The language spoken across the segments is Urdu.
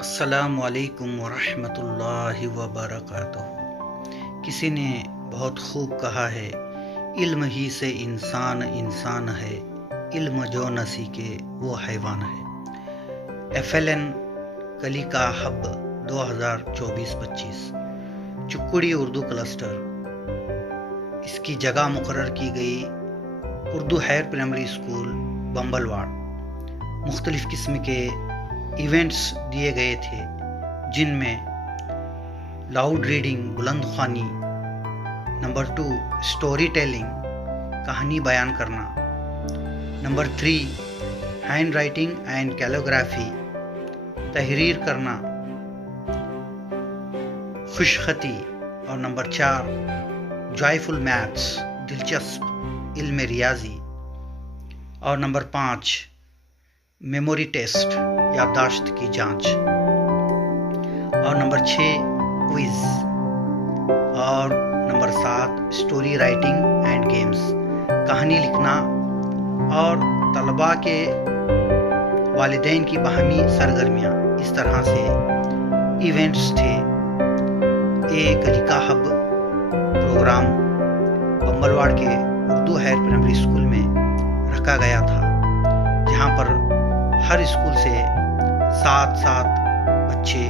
السلام علیکم ورحمۃ اللہ وبرکاتہ۔ کسی نے بہت خوب کہا ہے، علم ہی سے انسان انسان ہے، علم جو نہ سیکھے وہ حیوان ہے۔ FLN کلی کا ہب 2024-25 چکوڑی اردو کلسٹر، اس کی جگہ مقرر کی گئی اردو ہائر پرائمری اسکول بمبلواڑ۔ مختلف قسم کے ایونٹس دیے گئے تھے، جن میں لاؤڈ ریڈنگ بلند خوانی، نمبر 2 اسٹوری ٹیلنگ کہانی بیان کرنا، number 3 hand writing and calligraphy تحریر کرنا، خوش خطی، اور نمبر 4 جوائفل میتھس دلچسپ علم ریاضی، اور نمبر 5 میموری ٹیسٹ یادداشت کی جانچ، اور نمبر 6 کوئز، اور number 7 story writing and games کہانی لکھنا، اور طلباء کے والدین کی باہمی سرگرمیاں۔ اس طرح سے ایونٹس تھے۔ ایک کلی کا ہب پروگرام بمبلواڑ کے اردو ہائر پرائمری اسکول میں رکھا گیا تھا، جہاں پر ہر اسکول سے 7 بچے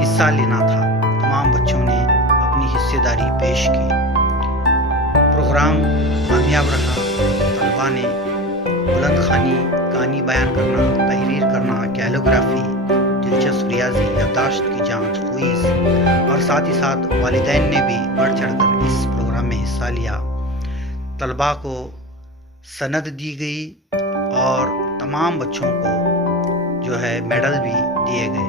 حصہ لینا تھا۔ تمام بچوں نے اپنی حصہ داری پیش کی۔ پروگرام کامیاب رہا۔ طلباء نے بلند خوانی، کہانی بیان کرنا، تحریر کرنا، کیلیگرافی، دلچسپ ریاضی، یادداشت کی جانچ، کوئز، اور ساتھ ہی ساتھ والدین نے بھی بڑھ چڑھ کر اس پروگرام میں حصہ لیا۔ طلباء کو سند دی گئی اور تمام بچوں کو میڈل بھی دیے گئے۔